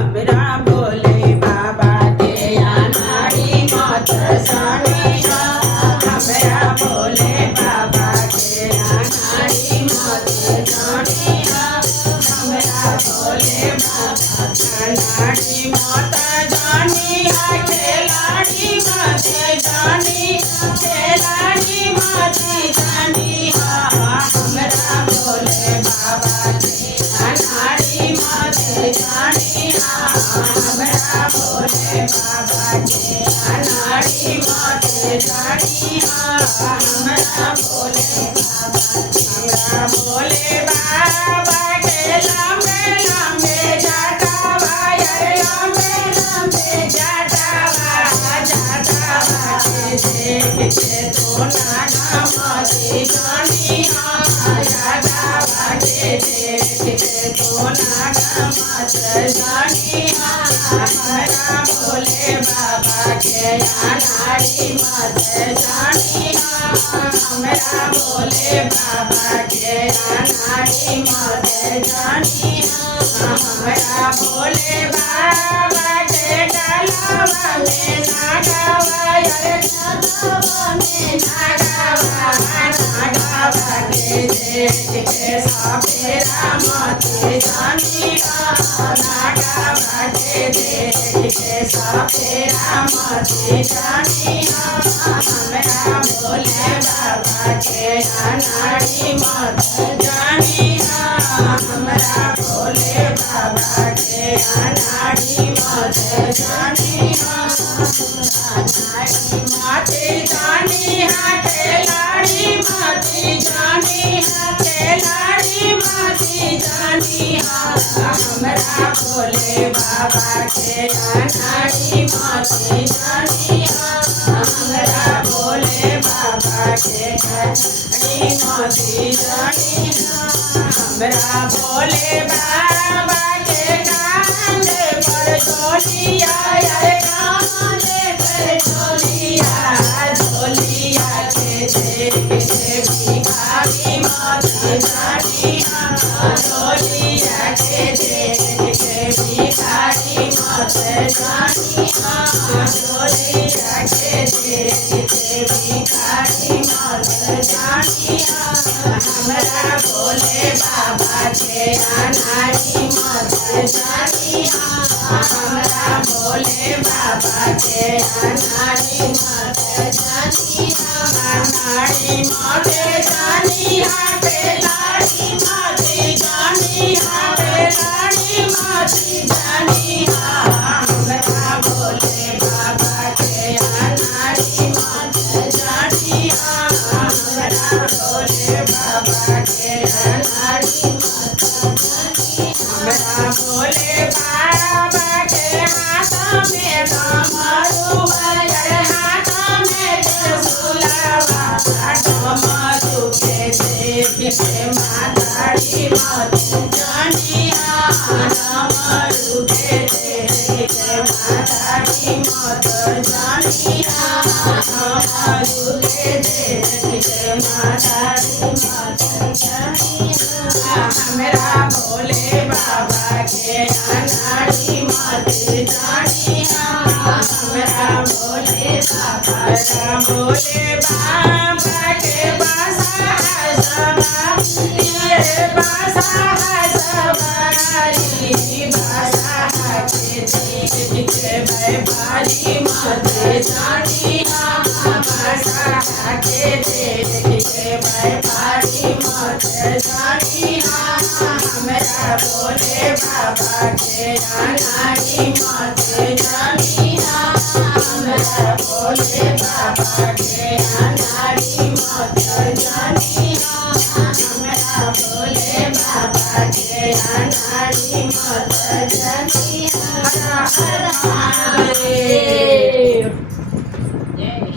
हमरा भोले बाबा के अनाड़ी मत जानिहा हमरा भोले बाबा के अनाड़ी मत जानिहा हमरा भोले बाबा अनाड़ी मत जानिहा खिलाड़ी मत जानिहा खिलाड़ी मत जानिहा हमरा भोले बाबा के अनाड़ी मत जानिहा हमरा भोले बाबा के अनाड़ी मत जानिहा हमरा भोले बाबा के लंबे लंबे जटावा यार लंबे लंबे जटावा जटावा के देख के तो नागा मत जानिहा जटावा के देख के तो नागा मत जानिहा हमरा भोले बाबा के अनाड़ी मत जानिहा हमरा भोले बाबा के अनाड़ी मत जानिहा हमरा भोले बाबा के गलवा में नागवा यार गलवा में नागवा नागवा के देख के सपेरा मत जानिहा नागवा के देख के सपेरा मत जानिहा हमरा भोले बाबा के अनाड़ी मत जानिहा हमरा भोले बाबा के अनाड़ी मत जानिहा अनाड़ी मत जानिहा खिलाड़ी मत जानिहा खिलाड़ी मत जानिहा हमरा भोले बाबा के अनाड़ी मत जानिहा हमरा भोले बाबा के अनाड़ी मत जानिहा हमरा भोले बाबा के कांधे पर झोलिया यार कांधे पर झोलिया झोलिया के देख के भिखारी मत जानिहा झोलिया के देख के भिखारी मत जानिहा झोलिया के देख के भिखारी मत जानिहा हमरा भोले बाबा के अनाड़ी मत जानिहा हमरा भोले बाबा के अनाड़ी मत जानिहा अनाड़ी मत जानिहा खिलाड़ी मत जानिहा खिलाड़ी मत जानिहा हमरा भोले बाबा के अनाड़ी मत जानिहा हमरा भोले बाबा के अनाड़ी मत हमरा भोले बाबा के हाथ में डमरू यार हाथ में त्रिशूलवा डमरू के देख के माताड़ी मत जानिहा डमरू के देख के माताड़ी मत जानिहा डमरू के देख के माताड़ी मत जानिहा हमरा भोले बाबा के अनाड़ी मत जानिहा हमरा भोले बाबा के बासा सवारी बासा सवारी बासा के देख के व्यापारी मत जानिहा बासा के देख के व्यापारी मत जानिहा हमरा भोले बाबा के अनाड़ी मत जानिहा हमरा भोले बाबा के अनाड़ी मत जानिहा हमरा भोले बाबा के अनाड़ी मत जानिहा